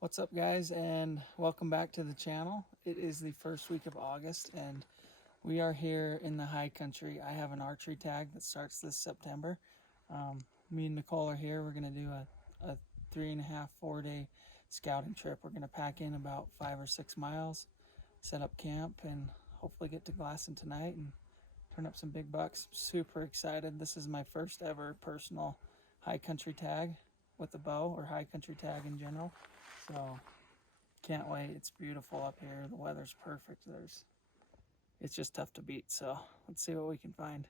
What's up, guys, and welcome back to the channel. It is the first week of August and we are here in the high country. I have an archery tag that starts this September. Me and Nicole are here. We're going to do a 3.5, 4-day scouting trip. We're going to pack in about 5 or 6 miles, set up camp, and hopefully get to glassing tonight and turn up some big bucks. Super excited. This is my first ever personal high country tag with a bow, or high country tag in general. So can't wait. It's beautiful up here. The weather's perfect. It's just tough to beat. So let's see what we can find.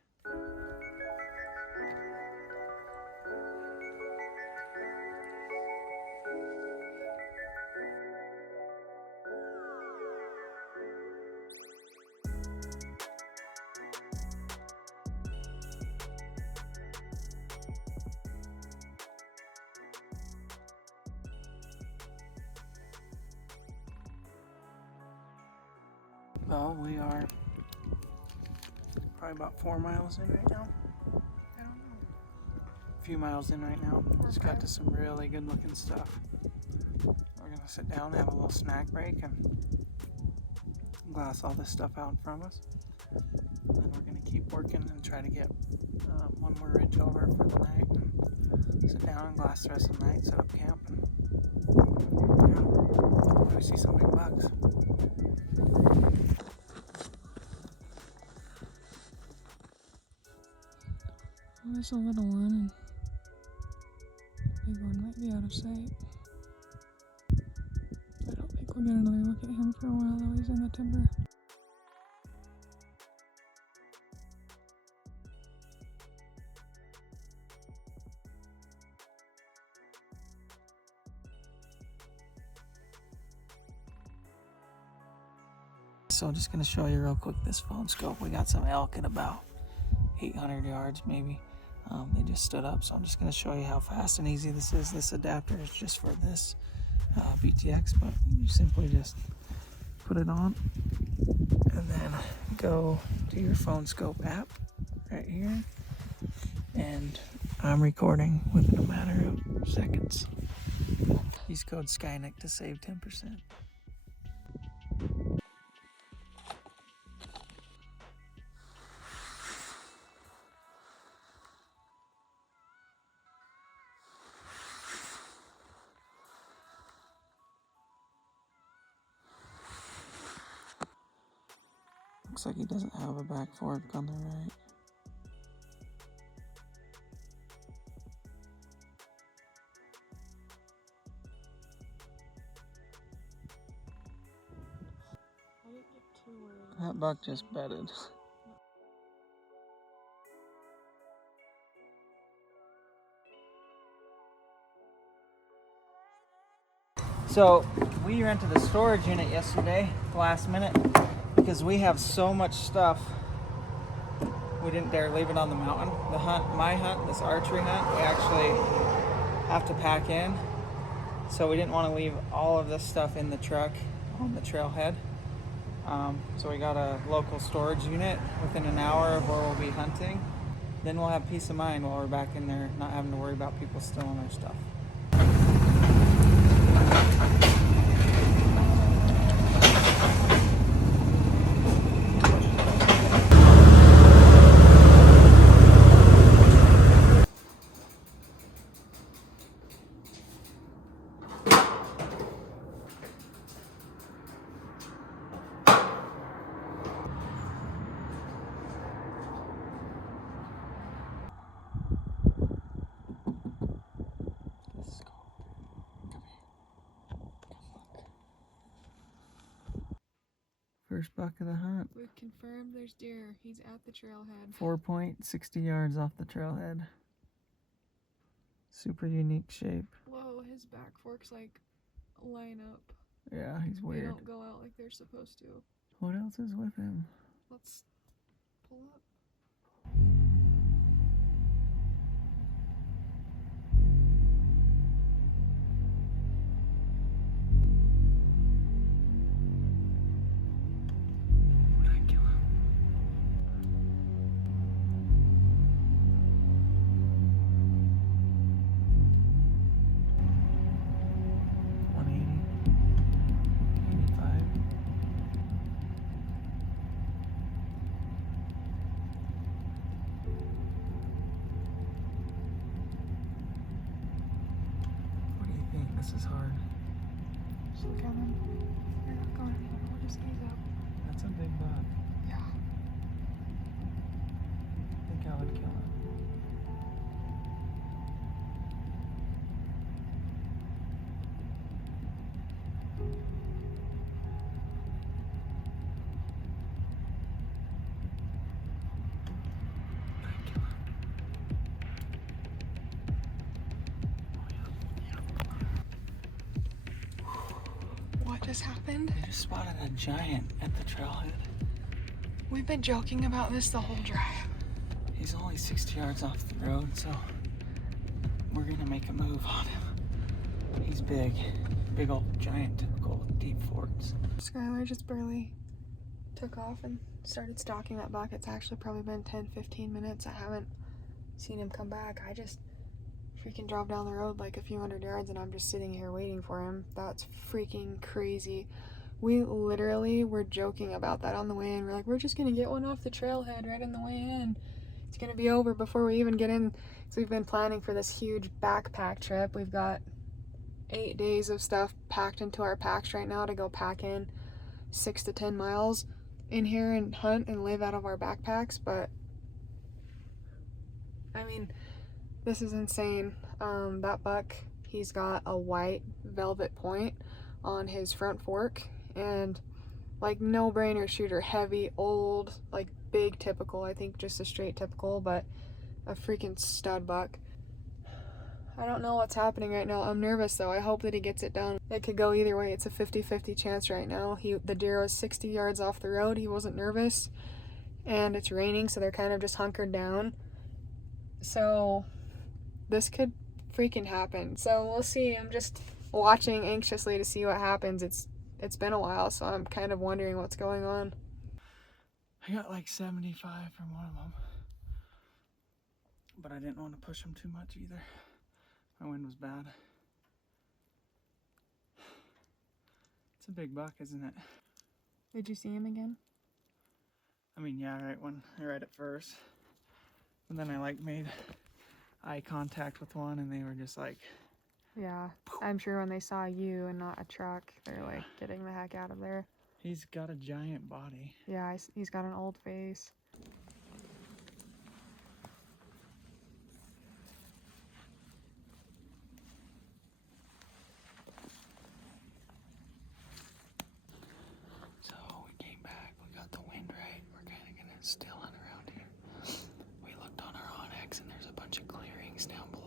Well, we are probably about 4 miles in right now. I don't know. A few miles in right now. Just got to some really good looking stuff. We're gonna sit down, have a little snack break, and glass all this stuff out in front of us. And then we're gonna keep working and try to get one more ridge over for the night, and sit down and glass the rest of the night, set up camp, and yeah, hopefully we see some big bucks. There's a little one, and the big one might be out of sight. I don't think we'll get another look at him for a while, though he's in the timber. So I'm just going to show you real quick this phone scope. We got some elk at about 800 yards maybe. They just stood up, so I'm just going to show you how fast and easy this is. This adapter is just for this BTX, but you simply just put it on and then go to your phone scope app right here, and I'm recording within a matter of seconds. Use code Skynic to save 10%. Looks like he doesn't have a back fork on the right. I didn't get too worried. That buck just bedded. So we rented a storage unit yesterday, last minute, because we have so much stuff. We didn't dare leave it on the mountain. The hunt, my hunt, this archery hunt, we actually have to pack in. So we didn't want to leave all of this stuff in the truck on the trailhead. So we got a local storage unit within an hour of where we'll be hunting. Then we'll have peace of mind while we're back in there, not having to worry about people stealing our stuff. First buck of the hunt. We've confirmed there's deer. He's at the trailhead. 4 point, 60 yards off the trailhead. Super unique shape. Whoa, his back forks like line up. Yeah, he's weird. They don't go out like they're supposed to. What else is with him? Let's pull up. Would I kill him? $180. big buck. Yeah. I think I would kill it. I'd kill it. What just happened? We just spotted a giant at the trailhead. We've been joking about this the whole drive. He's only 60 yards off the road, so we're gonna make a move on him. He's big. Big old giant, typical deep forks. Skyler just barely took off and started stalking that buck. It's actually probably been 10-15 minutes. I haven't seen him come back. I just freaking drove down the road like a few hundred yards and I'm just sitting here waiting for him. That's freaking crazy. We literally were joking about that on the way in. We're like, we're just gonna get one off the trailhead right on the way in. It's gonna be over before we even get in. So we've been planning for this huge backpack trip. We've got 8 days of stuff packed into our packs right now to go pack in 6 to 10 miles in here and hunt and live out of our backpacks. But I mean, this is insane. That buck, he's got a white velvet point on his front fork and like no brainer shooter, heavy, old, like big typical. I think just a straight typical, but a freaking stud buck. I don't know what's happening right now. I'm nervous though. I hope that he gets it down. It could go either way. It's a 50-50 chance right now. The deer was 60 yards off the road. He wasn't nervous. And it's raining, so they're kind of just hunkered down. So this could freaking happen. So we'll see. I'm just watching anxiously to see what happens. It's been a while, so I'm kind of wondering what's going on. I got like 75 from one of them, but I didn't want to push him too much either. My wind was bad. It's a big buck, isn't it? Did you see him again? I mean, yeah, right at first. And then I like made eye contact with one and they were just like... Yeah, I'm sure when they saw you and not a truck, they're like getting the heck out of there. He's got a giant body. Yeah, he's got an old face. So we came back, we got the wind right. We're kind of gonna still hunt around here. We looked on our Onyx and there's a bunch of clearings down below.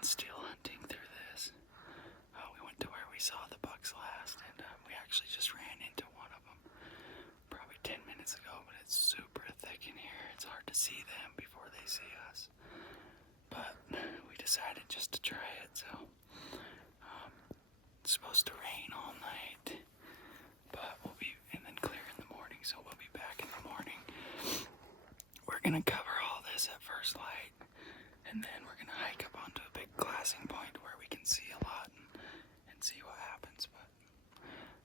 Still hunting through this. We went to where we saw the bucks last, and we actually just ran into one of them probably 10 minutes ago, but it's super thick in here. It's hard to see them before they see us. But we decided just to try it, so it's supposed to rain all night, but and then clear in the morning, so we'll be back in the morning. We're gonna cover all this at first light, and then we're gonna hike up onto a big glassing point where we can see a lot and see what happens, but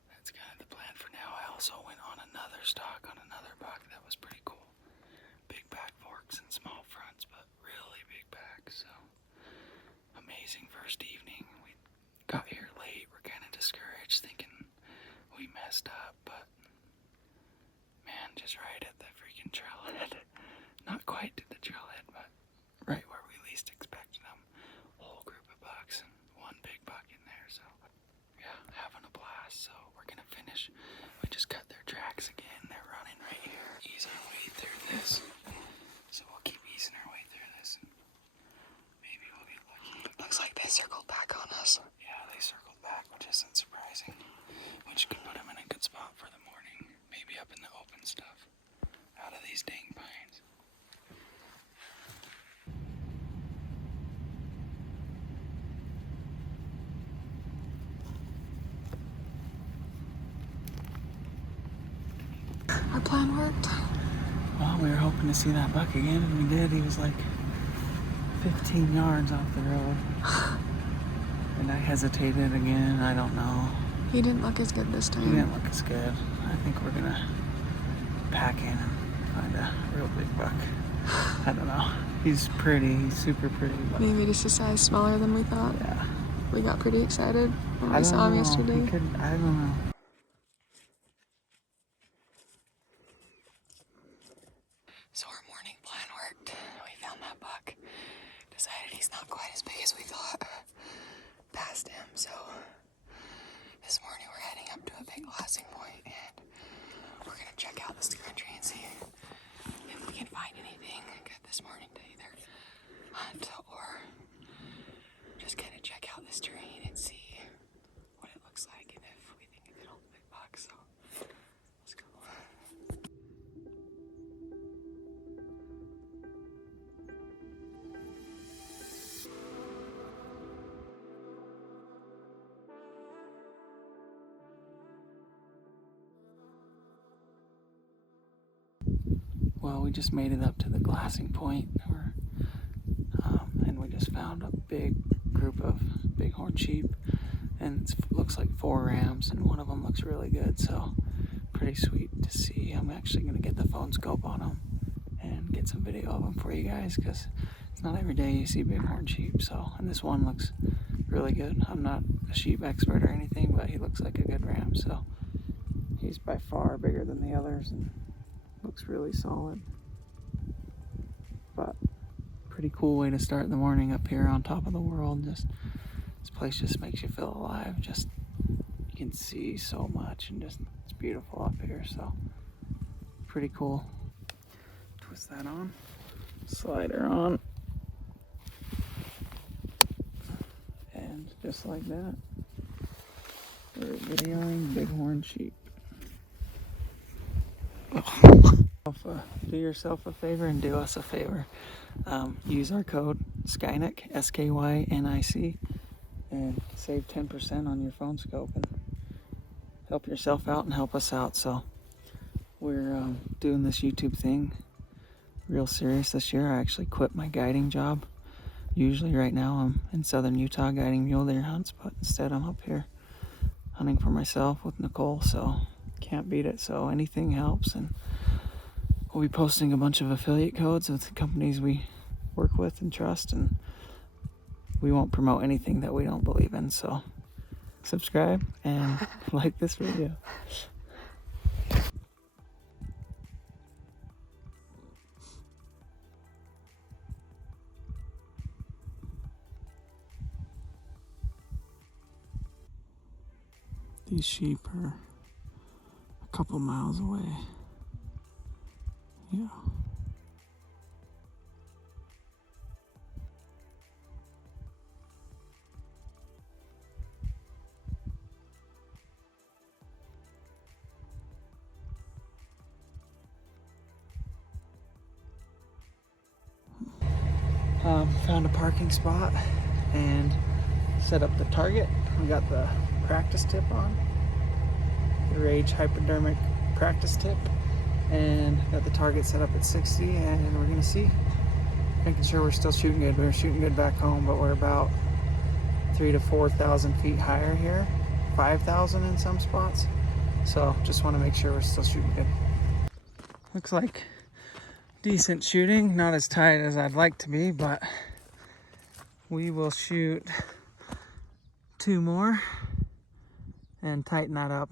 that's kind of the plan for now. I also went on another stalk on another buck that was pretty cool. Big back forks and small fronts, but really big back, so amazing first evening. We got here late, we're kind of discouraged thinking we messed up, but man, just right at the freaking trailhead. Not quite to the trailhead, but right where we least expected them. Whole group of bucks and one big buck in there, so yeah, having a blast. So we're gonna finish. We just cut their tracks again. They're running right here. Ease our way through this. So we'll keep easing our way through this and maybe we'll get lucky. Looks like they circled back on us. Yeah, they circled back, which isn't surprising. Which could put them in a good spot for the morning. Maybe up in the open stuff. Out of these dang pines. Our plan worked. Well, we were hoping to see that buck again, and we did. He was like 15 yards off the road. And I hesitated again. I don't know. He didn't look as good this He time. didn't look as good. I think we're gonna pack in and find a real big buck. I don't know. He's pretty. He's super pretty. But Maybe just a size smaller than we thought. yeah. We got pretty excited when I we don't saw him know. yesterday. He could, I don't know. So our morning plan worked. We found that buck. Decided he's not quite as big as we thought. Passed him. So this morning we're heading up to a big glassing point and we're gonna check out this country and see if we can find anything good this morning to either hunt or just kind of check out this terrain and see what it looks like and if we think it'll be a big buck. So let's go. Well, we just made it up to the glassing point, and we just found a big group of bighorn sheep, and it looks like 4 rams, and one of them looks really good, so pretty sweet to see. I'm actually going to get the phone scope on them and get some video of them for you guys, because it's not every day you see bighorn sheep. So, and this one looks really good. I'm not a sheep expert or anything, but he looks like a good ram, so he's by far bigger than the others and looks really solid. But pretty cool way to start the morning up here on top of the world. Just this place just makes you feel alive. Just you can see so much and just it's beautiful up here. So pretty cool. Twist that on. Slider on. And just like that, we're videoing bighorn sheep. Do yourself a favor and do us a favor. Use our code Skynic, SKYNIC, and save 10% on your phone scope and help yourself out and help us out. So we're doing this YouTube thing real serious this year. I actually quit my guiding job. Usually right now I'm in southern Utah guiding mule deer hunts, but instead I'm up here hunting for myself with Nicole, so can't beat it. So anything helps, and we'll be posting a bunch of affiliate codes with companies we work with and trust, and we won't promote anything that we don't believe in. So subscribe and like this video. These sheep are a couple miles away. Yeah. Found a parking spot and set up the target. We got the practice tip on, the Rage hypodermic practice tip, and got the target set up at 60, and we're gonna see, making sure we're still shooting good. We were shooting good back home, but we're about 3,000 to 4,000 feet higher here, 5,000 in some spots. So just want to make sure we're still shooting good. Looks like decent shooting, not as tight as I'd like to be, but we will shoot 2 more and tighten that up.